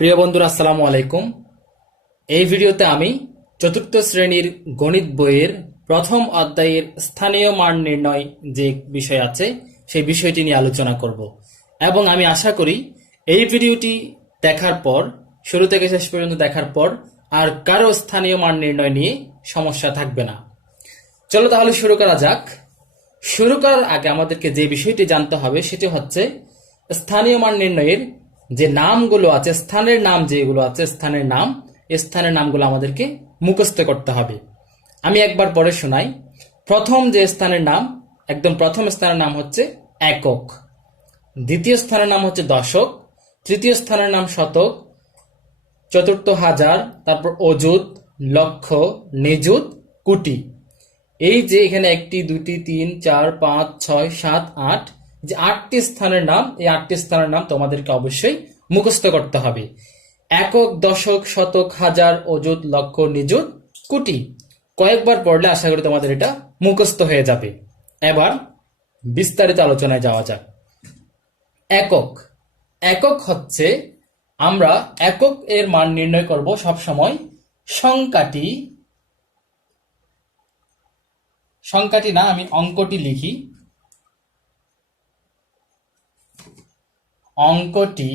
প্রিয় বন্ধুরা, আসসালামু আলাইকুম। এই ভিডিওতে আমি চতুর্থ শ্রেণীর গণিত বইয়ের প্রথম অধ্যায়ের স্থানীয় মান নির্ণয় যে বিষয় আছে সেই বিষয়টি নিয়ে আলোচনা করব এবং আমি আশা করি এই ভিডিওটি দেখার পর, শুরু থেকে শেষ পর্যন্ত দেখার পর আর কারো স্থানীয় মান নির্ণয় নিয়ে সমস্যা থাকবে না। চলো তাহলে শুরু করা যাক। শুরু করার আগে আমাদেরকে যে বিষয়টি জানতে হবে সেটি হচ্ছে স্থানীয় মান নির্ণয়ের যে নামগুলো আছে, স্থানের নাম যেগুলো আছে, স্থানের নাম, এই স্থানের নামগুলো আমাদেরকে মুখস্থ করতে হবে। আমি একবার পরে শোনাই। প্রথম যে স্থানের নাম, একদম প্রথম স্থানের নাম হচ্ছে একক, দ্বিতীয় স্থানের নাম হচ্ছে দশক, তৃতীয় স্থানের নাম শতক, চতুর্থ হাজার, তারপর অযুত, লক্ষ, নিযুত, কোটি। এই যে এখানে একটি, দুটি, তিন, চার, পাঁচ, ছয়, সাত, আট, যে আটটি স্থানের নাম, এই আটটি স্থানের নাম তোমাদেরকে অবশ্যই মুখস্থ করতে হবে। একক, দশক, শতক, হাজার, অযুত, লক্ষ, নিযুত, কোটি কয়েকবার পড়লে আশা করি তোমাদের এটা মুখস্থ হয়ে যাবে। এবার বিস্তারিত আলোচনায় যাওয়া যাক। একক। একক হচ্ছে, আমরা একক এর মান নির্ণয় করব সবসময় সংখ্যাটি না, আমি অঙ্কটি লিখি। অঙ্কটি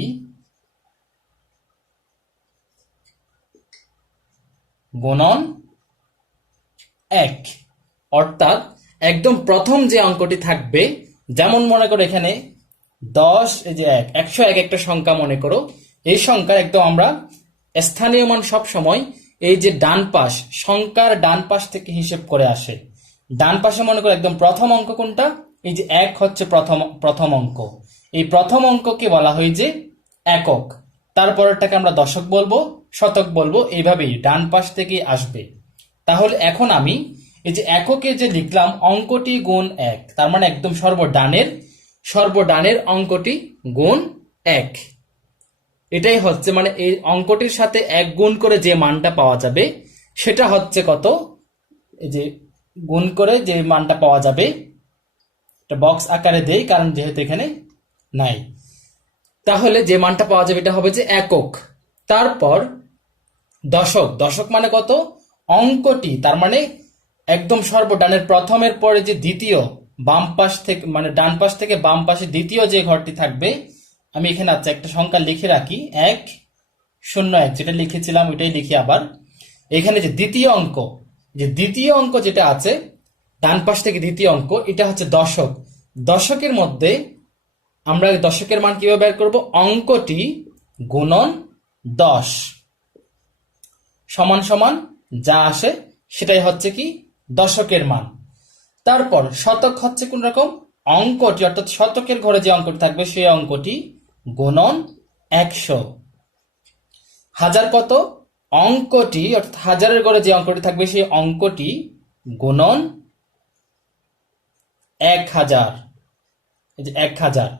গুণন 1, অর্থাৎ একদম প্রথম যে অঙ্কটি থাকবে, যেমন মনে করো এখানে 10, এই যে 101 একটা সংখ্যা মনে করো। এই সংখ্যার একদম আমরা স্থানীয় মান সব সময় এই যে ডান পাশ, সংখ্যার ডান পাশ থেকে হিসেব করে আসে। ডান পাশে মনে করো একদম প্রথম অঙ্ক কোনটা, এই যে 1 হচ্ছে প্রথম অঙ্ক। এই প্রথম অঙ্ককে বলা হয় যে একক। তারপরেরটাকে আমরা দশক বলবো, শতক বলবো, এইভাবেই ডান পাশ থেকে আসবে। তাহলে এখন আমি এই যে এককে যে লিখলাম অঙ্কটি গুণ 1, তার মানে একদম সর্বডানের অঙ্কটি গুণ 1, এটাই হচ্ছে মানে এই অঙ্কটির সাথে 1 গুণ করে যে মানটা পাওয়া যাবে সেটা হচ্ছে কত, এই যে গুণ করে যে মানটা পাওয়া যাবে, এটা বক্স আকারে দেই কারণ যেহেতু এখানে নাই। তাহলে যে মানটা পাওয়া যাবে এটা হবে যে একক। তারপর দশক। দশক মানে কত, অঙ্কটি, তার মানে একদম সর্বডানের প্রথমের পরে যে দ্বিতীয়, বাম পাশ থেকে মানে ডান পাশ থেকে বাম পাশে দ্বিতীয় যে ঘরটি থাকবে, আমি এখানে আছে একটা সংখ্যা লিখে রাখি, 101, যেটা লিখেছিলাম ওইটাই লিখি আবার। এখানে যে দ্বিতীয় অঙ্ক যেটা আছে ডান পাশ থেকে দ্বিতীয় অঙ্ক, এটা হচ্ছে দশক। দশকের মধ্যে আমরা দশকের মান কিভাবে বের করব, অঙ্কটি গুণন 10 সমান সমান যা আসে সেটাই হচ্ছে কি দশকের মান। তারপর শতক হচ্ছে কোন রকম, অঙ্কটি অর্থাৎ শতকের ঘরে যে অঙ্কটি থাকবে সেই অঙ্কটি গুণন 100। হাজার কত, অঙ্কটি অর্থাৎ হাজারের ঘরে যে অঙ্কটি থাকবে সেই অঙ্কটি গুণন 1000। এই যে 1000,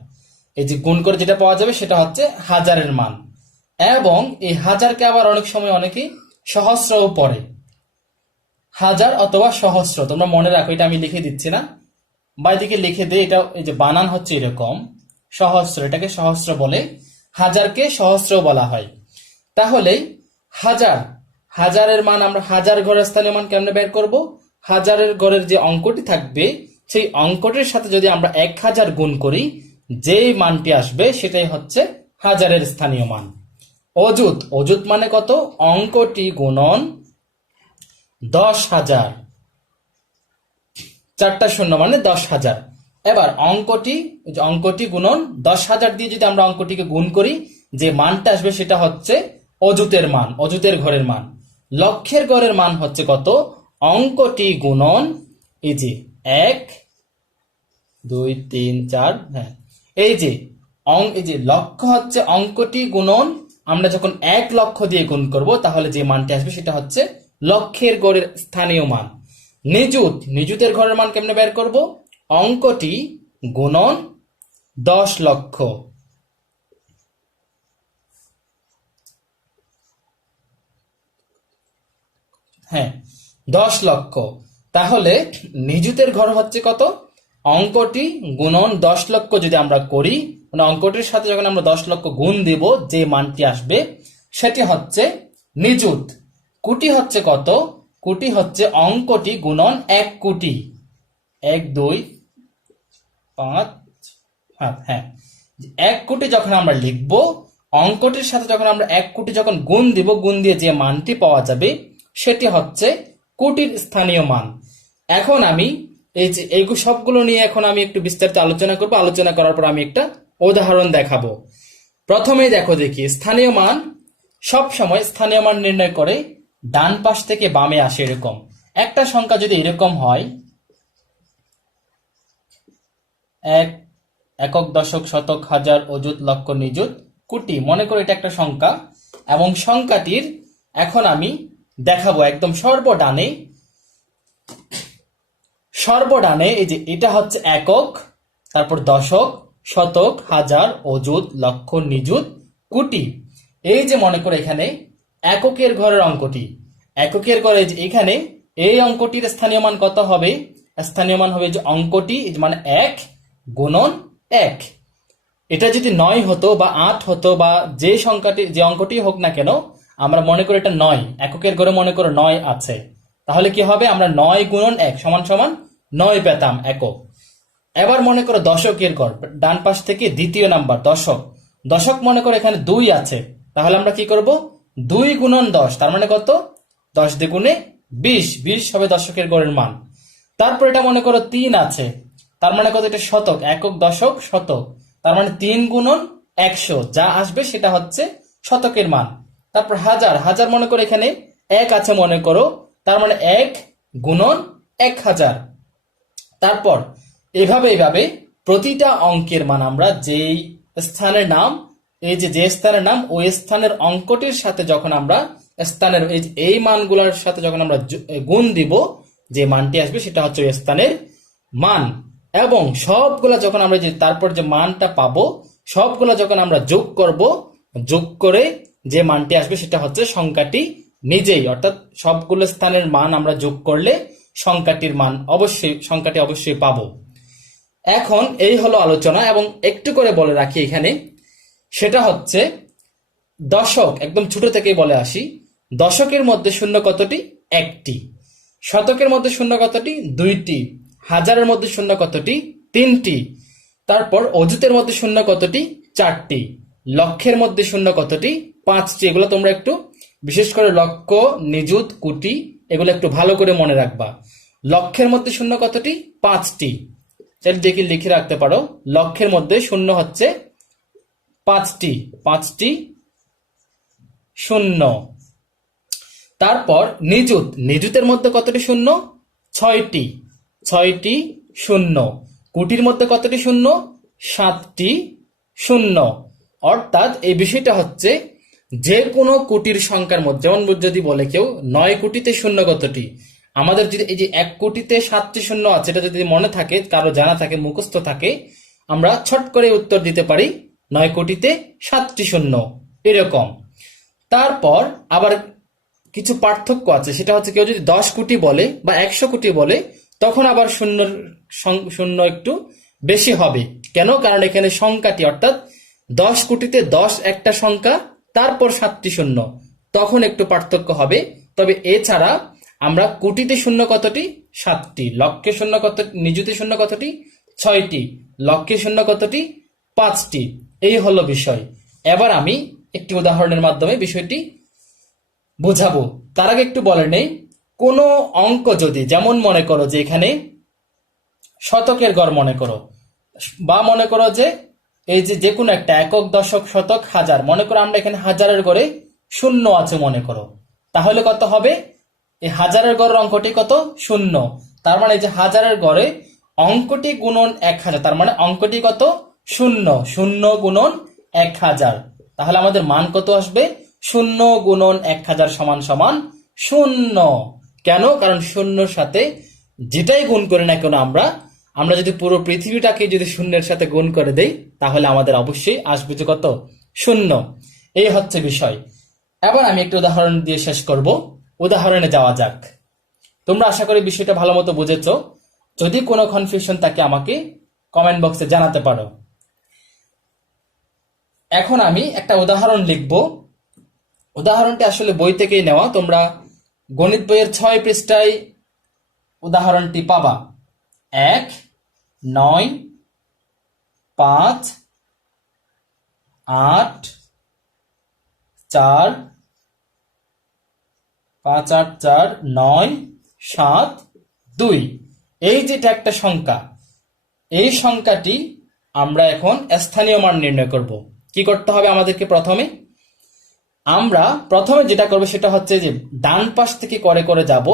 এই যে গুণ করে যেটা পাওয়া যাবে সেটা হচ্ছে হাজারের মান। এবং এই হাজারকে আবার অনেক সময় অনেকেই সহস্রও পড়ে, হাজার অথবা সহস্র, তোমরা মনে রাখো, এটা আমি লিখে দিচ্ছি না, বাইদিকে লিখে দে। এটা এই যে বানান হচ্ছে এরকম, সহস্র, এটাকে সহস্র বলে, হাজারকে সহস্র বলা হয়। তাহলে হাজারের মান আমরা হাজার ঘরের স্থানীয় মান কেমনে বের করব, হাজারের ঘরের যে অঙ্কটি থাকবে সেই অঙ্কটির সাথে যদি আমরা 1000 গুণ করি, যেই মানটি আসবে সেটাই হচ্ছে হাজারের স্থানীয় মান। অযুত মানে কত, অঙ্কটি গুণন 10,000, 4টা শূন্য মানে 10,000। এবার অঙ্কটি গুণন 10,000 দিয়ে যদি আমরা অঙ্কটিকে গুণ করি, যে মানটা আসবে সেটা হচ্ছে অযুতের মান, অযুতের ঘরের মান। লক্ষের ঘরের মান হচ্ছে কত, অঙ্কটি গুণন এই যে 1 2 3 4, হ্যাঁ এই যে লক্ষ হচ্ছে অঙ্কটি গুণন, আমরা যখন 1 লক্ষ দিয়ে গুণ করব তাহলে যে মানটি আসবে সেটা হচ্ছে লক্ষের ঘরের স্থানীয় মান। নিযুতের ঘরের মান কেমনে বের করব, অঙ্কটি গুণন 10 লক্ষ। হ্যাঁ 10 লক্ষ। তাহলে নিযুতের ঘর হচ্ছে কত, অঙ্কটি গুণন 10 লক্ষ যদি আমরা করি মানে অঙ্কটির সাথে যখন আমরা 10 লক্ষ গুণ দিব যে মানটি আসবে সেটি হচ্ছে নিযুত। কোটি হচ্ছে কত? কোটি হচ্ছে অঙ্কটি গুণন 1 কোটি। 1 2 5 7, হ্যাঁ 1 কোটি যখন আমরা লিখব, অঙ্কটির সাথে যখন আমরা 1 কোটি যখন গুণ দিব, গুণ দিয়ে যে মানটি পাওয়া যাবে সেটি হচ্ছে কোটির স্থানীয় মান। এখন আমি এই যে এই সবগুলো নিয়ে এখন আমি একটু বিস্তারিত আলোচনা করব। আলোচনা করার পর আমি একটা উদাহরণ দেখাবো। প্রথমেই দেখি স্থানীয় মান সব সময় স্থানীয় মান নির্ণয় করে ডান পাশ থেকে বামে আসে এরকম। একটা সংখ্যা যদি এরকম হয়, এক, একক, দশক, শতক, হাজার, অযুত, লক্ষ, নিযুত, কোটি, মনে করো এটা একটা সংখ্যা এবং সংখ্যাটির এখন আমি দেখাবো একদম সর্বডানে এই যে এটা হচ্ছে একক, তারপর দশক, শতক, হাজার, অযুত, লক্ষ, নিযুত, কোটি। এই যে মনে করো এখানে এককের ঘরের অঙ্কটি, এককের ঘরে এখানে এই অঙ্কটির স্থানীয় মান কত হবে? স্থানীয় মান হবে যে অঙ্কটি মানে 1 গুণন 1। এটা যদি 9 হতো বা 8 হতো বা যে সংখ্যাটি যে অঙ্কটি হোক না কেন, আমরা মনে করি এটা 9, এককের ঘরে মনে করো 9 আছে, তাহলে কি হবে? আমরা 9 গুণন 1 সমান সমান 9 পেতাম একক। এবার মনে করো দশকের ঘর, ডান পাশ থেকে দ্বিতীয় নাম্বার দশক। দশক মনে করো এখানে 2 আছে, তাহলে আমরা কি করব? 2 গুণন 10, তার মানে কত? 10 দ্বিগুণে 20, 20 হবে দশকের ঘরের মান। তারপর এটা মনে করো 3 আছে, তার মানে কত? এটা শতক, একক, দশক, শতক, তার মানে 3 গুণন 100, যা আসবে সেটা হচ্ছে শতকের মান। তারপর হাজার, হাজার মনে করো এখানে 1 আছে মনে করো, তার মানে 1 গুণন 1000। তারপর এইভাবে প্রতিটা অঙ্কের মান আমরা যেই স্থানের নাম, এই যে স্থানের নাম ওই স্থানের অঙ্কটির সাথে যখন আমরা স্থানের এই মানগুলোর সাথে যখন আমরা গুণ দিব, যে মানটি আসবে সেটা হচ্ছে ওই স্থানের মান। এবং সবগুলা যখন আমরা তারপর যে মানটা পাবো সবগুলা যখন আমরা যোগ করব, যোগ করে যে মানটি আসবে সেটা হচ্ছে সংখ্যাটি নিজেই। অর্থাৎ সবগুলো স্থানের মান আমরা যোগ করলে সংখ্যাটি অবশ্যই পাবো। এখন এই হলো আলোচনা। এবং একটু করে বলে রাখি এখানে, সেটা হচ্ছে দশক, একদম ছোট থেকেই বলে আসি, দশকের মধ্যে শূন্য কতটি? 1টি। শতকের মধ্যে শূন্য কতটি? 2টি। হাজারের মধ্যে শূন্য কতটি? 3টি। তারপর অযুতের মধ্যে শূন্য কতটি? 4টি। লক্ষের মধ্যে শূন্য কতটি? 5টি। এগুলো তোমরা একটু বিশেষ করে লক্ষ, নিযুত, কোটি এগুলো একটু ভালো করে মনে রাখবা। লক্ষের মধ্যে শূন্য কতটি? 5টি। চাইলে দেখি লিখে রাখতে পারো, লক্ষের মধ্যে শূন্য হচ্ছে 5টি, 5টি শূন্য। তারপর নিযুত, নিযুতের মধ্যে কতটি শূন্য? 6টি, 6টি শূন্য। কোটির মধ্যে কতটি শূন্য? 7টি শূন্য। অর্থাৎ এই বিষয়টা হচ্ছে যে কোনো কোটির সংখ্যার মধ্যে, যেমন যদি বলে কেউ 9 কোটিতে শূন্য কতটি, আমাদের যদি এই যে 1 কোটিতে 7টি শূন্য আছে, এটা যদি মনে থাকে, কারো জানা থাকে, মুখস্থ থাকে, আমরা ছট করে উত্তর দিতে পারি 9 কোটিতে 7টি শূন্য, এরকম। তারপর আবার কিছু পার্থক্য আছে, সেটা হচ্ছে কেউ যদি 10 কোটি বলে বা 100 কোটি বলে, তখন আবার শূন্য একটু বেশি হবে। কেন? কারণ এখানে সংখ্যাটি, অর্থাৎ 10 কোটিতে 10 একটা সংখ্যা, তারপর 7টি শূন্য, তখন একটু পার্থক্য হবে। তবে এছাড়া আমরা কোটিতে শূন্য কতটি? 7টি। লক্ষে শূন্য কত? নিযুতে শূন্য কতটি? 6টি। লক্ষে শূন্য কতটি? 5টি। এই হলো বিষয়। এবার আমি একটি উদাহরণের মাধ্যমে বিষয়টি বোঝাবো। তার আগে একটু বলে নেই, কোন অঙ্ক যদি, যেমন মনে করো যে এখানে শতকের গড় মনে করো, বা মনে করো যে এই যে কোনো একটা একক, দশক, শতক, হাজার, মনে করো আমরা এখানে হাজারের গড়ে শূন্য আছে মনে করো, তাহলে কত হবে? এই হাজারের গড়ের অঙ্কটি কত? শূন্য। তার মানে যে হাজারের গড়ে অঙ্কটি গুণন 1000, তার মানে অঙ্কটি কত? শূন্য। শূন্য গুণন 1000, তাহলে আমাদের মান কত আসবে? শূন্য গুণন 1000 সমান সমান শূন্য। কেন? কারণ শূন্যর সাথে যেটাই গুণ করি না কেন আমরা যদি পুরো পৃথিবীটাকে যদি শূন্যের সাথে গুণ করে দেই, তাহলে আমাদের অবশ্যই আসবে যে কত? শূন্য। এই হচ্ছে বিষয়। এবার আমি একটি উদাহরণ দিয়ে শেষ করব। উদাহরণে যাওয়া যাক। তোমরা আশা করি বিষয়টা ভালো মতো বুঝেছো। যদি কোনো কনফিউশন থাকে আমাকে কমেন্ট বক্সে জানাতে পারো। এখন আমি একটা উদাহরণ লিখব। উদাহরণটি আসলে বই থেকেই নেওয়া, তোমরা গণিত বইয়ের 6 পৃষ্ঠায় উদাহরণটি পাবা। 1, 9, 5, 8, 4, 5, 8, 4, 9, 7, 2। এই যেটা একটা সংখ্যা, এই সংখ্যাটি আমরা এখন স্থানীয় মান নির্ণয় করব। কি করতে হবে আমাদেরকে? আমরা প্রথমে যেটা করব সেটা হচ্ছে যে ডান পাশ থেকে করে করে যাব।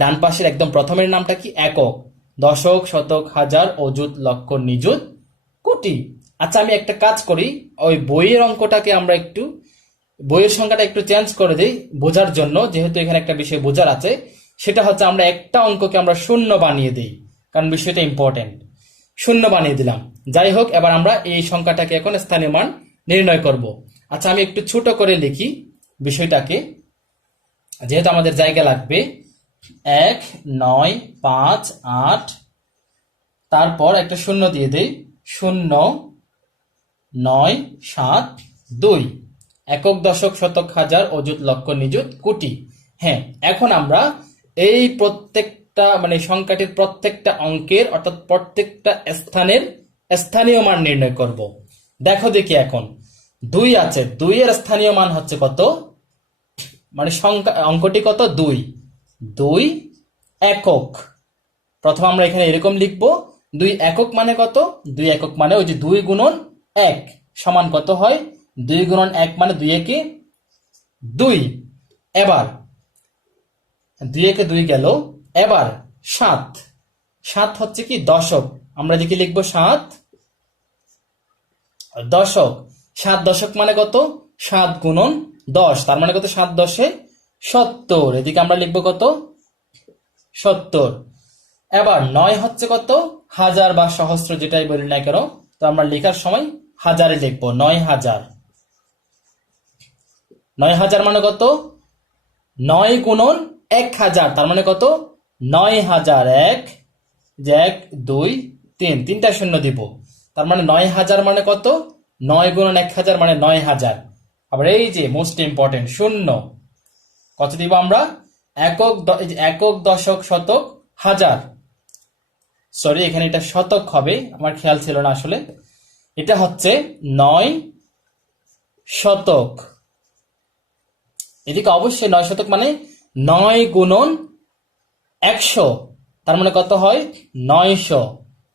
ডান পাশের একদম প্রথমের নামটা কি? একক, দশক, শতক, হাজার, অযুত, লক্ষ, নিযুত, কোটি। আচ্ছা, আমি একটা কাজ করি, ওই বইয়ের অঙ্কটাকে আমরা একটু, বইয়ের সংখ্যাটা একটু চেঞ্জ করে দিই বোঝার জন্য, যেহেতু এখানে একটা বিষয় বোঝার আছে। সেটা হচ্ছে আমরা একটা অঙ্ককে আমরা শূন্য বানিয়ে দিই, কারণ বিষয়টা ইম্পর্টেন্ট। শূন্য বানিয়ে দিলাম। যাই হোক, এবার আমরা এই সংখ্যাটাকে এখন স্থানীয় মান নির্ণয় করব। আচ্ছা, আমি একটু ছোট করে লিখি বিষয়টাকে, যেহেতু আমাদের জায়গা লাগবে। 1, 9, 5, 8, তারপর একটা শূন্য দিয়ে দেই। 0, 9, 7, 2। একক, দশক, শতক, হাজার, অযুত, লক্ষ, নিযুত, কোটি। হ্যাঁ, এখন আমরা এই প্রত্যেকটা মানে সংখ্যাটির প্রত্যেকটা অঙ্কের অর্থাৎ প্রত্যেকটা স্থানের স্থানীয় মান নির্ণয় করব। দেখো দেখি, এখন 2 আছে, 2 এর স্থানীয় মান হচ্ছে কত? মানে সংখ্যা অঙ্কটি কত? 2। 2 একক। প্রথম আমরা এখানে এরকম লিখবো, 2 একক মানে কত? 2 একক মানে ওই যে 2 গুণন 1 সমান কত হয়? 2 গুণন 1 মানে 2 একে 2। এবার 2 একে 2 গেল। এবার 7, 7 হচ্ছে কি? দশক। আমরা এদিকে লিখবো 7 দশক। 7 দশক মানে কত? 7 গুণন 10, তার মানে কত? 7 10 70। এদিকে আমরা লিখবো কত? 70। এবার 9 হচ্ছে কত? হাজার বা সহস্র, যেটাই বলি না কেন, তো আমরা লেখার সময় হাজারে লিখবো। 9000। 9000 মানে কত? 9 গুণন 1000, তার মানে কত? 9000। 1, 1, 2, 3, তিনটা শূন্য দিব, তার মানে 9000 মানে কত? 9 গুণন 1000 মানে 9000। আবার এই যে মোস্ট ইম্পর্টেন্ট, শূন্য কত দিব আমরা? একক, একক, দশক, শতক, হাজার। সরি, এখানে এটা শতক হবে, আমার খেয়াল ছিল না আসলে। এটা হচ্ছে 9 শতক। এদিকে অবশ্যই 9 শতক মানে 9 গুণন 100, তার মানে কত হয়? 900।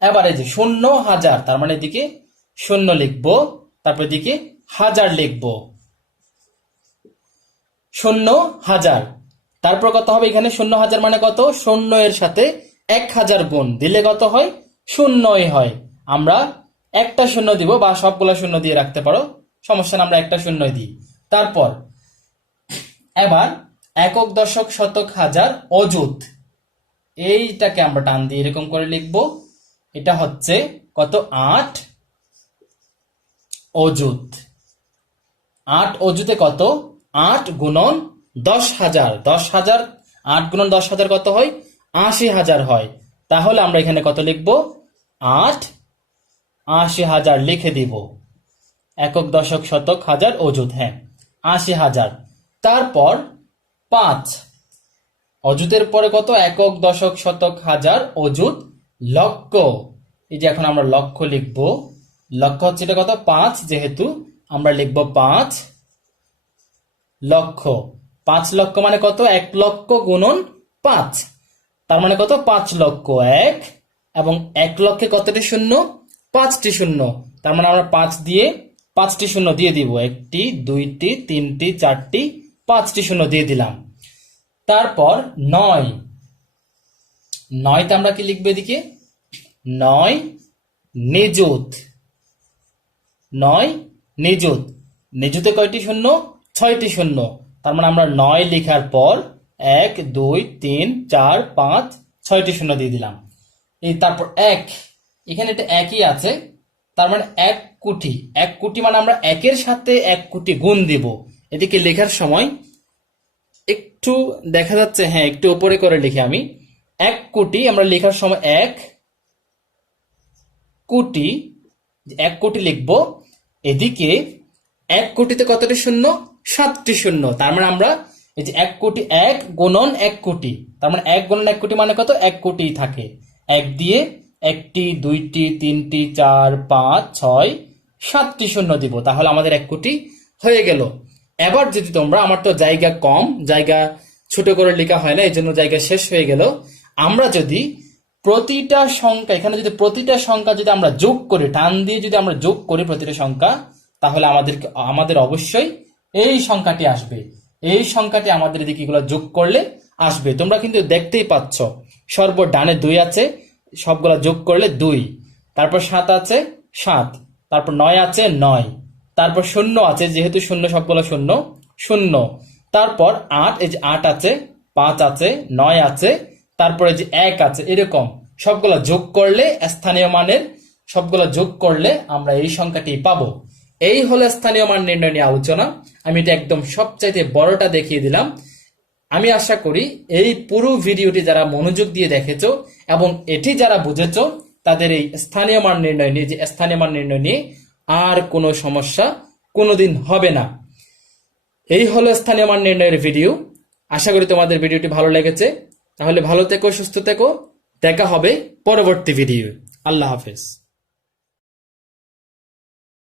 এবারে যে 0,000, তার মানে এদিকে শূন্য লিখবো, তারপর এদিকে হাজার লিখবো। 0,000, তারপর কত হবে? এখানে 0,000 মানে কত? 0 এর সাথে 1000 গুণ দিলে কত হয়? 0ই হয়। আমরা একটা শূন্য দিব, বা সবগুলা শূন্য দিয়ে রাখতে পারো, সমস্যা না, আমরা একটা শূন্যই দিই। তারপর এবার একক, দশক, শতক, হাজার, অযুত, এইটাকে আমরা টান দিয়ে এরকম করে লিখবো। এটা হচ্ছে কত? 8 অযুত। 8 অযুতে কত? 8 গুণন 10,000। 10,000, 8 গুণন 10,000 কত হয়? 80,000 হয়। তাহলে আমরা এখানে কত লিখবো? 8 80,000 লিখে দিব। একক, দশক, শতক, হাজার, অযুত, হ্যাঁ 80,000। তারপর 5 অযুতের পরে কত? একক, দশক, শতক, হাজার, অযুত, লক্ষ। এই যে এখন আমরা লক্ষ লিখবো। লক্ষ হচ্ছে এটা কত? 5, যেহেতু আমরা লিখবো 5 লক্ষ। 5 লক্ষ মানে কত? 1 লক্ষ গুণন 5, তার মানে কত? 5 লক্ষ। 1 এবং 1 লক্ষে কতটি শূন্য? 5টি শূন্য, তার মানে আমরা 5 দিয়ে 5টি শূন্য দিয়ে দিব। 1টি, 2টি, 3টি, 4টি, 5টি শূন্য দিয়ে দিলাম। তারপর 9, 9তে আমরা কি লিখবো? এদিকে 9 নিযুত। 9 নিযুত। নিযুতে কয়টি শূন্য? 6টি শূন্য, তার মানে আমরা 9 লেখার পর 1, 2, 3, 4, 5, 6টি শূন্য দিয়ে দিলাম। এই তারপর 1, এখানে এটা একই আছে, তার মানে 1 কোটি। 1 কোটি মানে আমরা 1 সাথে 1 কোটি গুণ দিব। এদিকে লেখার সময় একটু দেখা যাচ্ছে, হ্যাঁ একটু উপরে করে লিখি আমি। 1 কোটি আমরা লেখার সময় 1 কোটি, 1 কোটি লিখবো। এদিকে 1 কোটিতে কতটি শূন্য? 7টি শূন্য। তার মানে আমরা এই যে 1 কোটি, 1 গুণন 1 কোটি, তার মানে 1 গুণন 1 কোটি মানে কত? 1 কোটি থাকে। 1 দিয়ে 1টি, 2টি, 3টি, 4, 5, 6, 7টি শূন্য দিব, তাহলে আমাদের 1 কোটি হয়ে গেল। এবার যদি তোমরা, আমার তো জায়গা কম, জায়গা ছোট করে লেখা হয় না, এই জন্য জায়গা শেষ হয়ে গেল। আমরা যদি প্রতিটা সংখ্যা, এখানে যদি প্রতিটা সংখ্যা যদি আমরা যোগ করি, টান দিয়ে যদি আমরা যোগ করি প্রতিটা সংখ্যা, তাহলে আমাদের অবশ্যই এই সংখ্যাটি আসবে। এই সংখ্যাটি আমাদের এদিকে এগুলো যোগ করলে আসবে। তোমরা কিন্তু দেখতেই পাচ্ছ, সর্ব ডানে 2 আছে, সবগুলা যোগ করলে 2, তারপর 7 আছে 7, তারপর 9 আছে 9, তারপর 0 আছে, যেহেতু শূন্য সবগুলো শূন্য 0, তারপর 8, এই যে 8 আছে, 5 আছে, 9 আছে, তারপরে যে 1 আছে, এরকম সবগুলা যোগ করলে স্থানীয় মানের সবগুলা যোগ করলে আমরা এই সংখ্যাটি পাবো। এই হলো স্থানীয় মান নির্ণয় নিয়ে আলোচনা। আমি এটা একদম সবচাইতে বড়টা দেখিয়ে দিলাম। আমি আশা করি এই পুরো ভিডিওটি যারা মনোযোগ দিয়ে দেখেছো এবং এটি যারা বুঝেছো, তাদের এই স্থানীয় মান নির্ণয় নিয়ে আর কোনো সমস্যা কোনোদিন হবে না। এই হলো স্থানীয় মান নির্ণয়ের ভিডিও। আশা করি তোমাদের ভিডিওটি ভালো লেগেছে। তাহলে ভালো থেকো, সুস্থ থেকো, দেখা হবে পরবর্তী ভিডিও। আল্লাহ হাফেজ।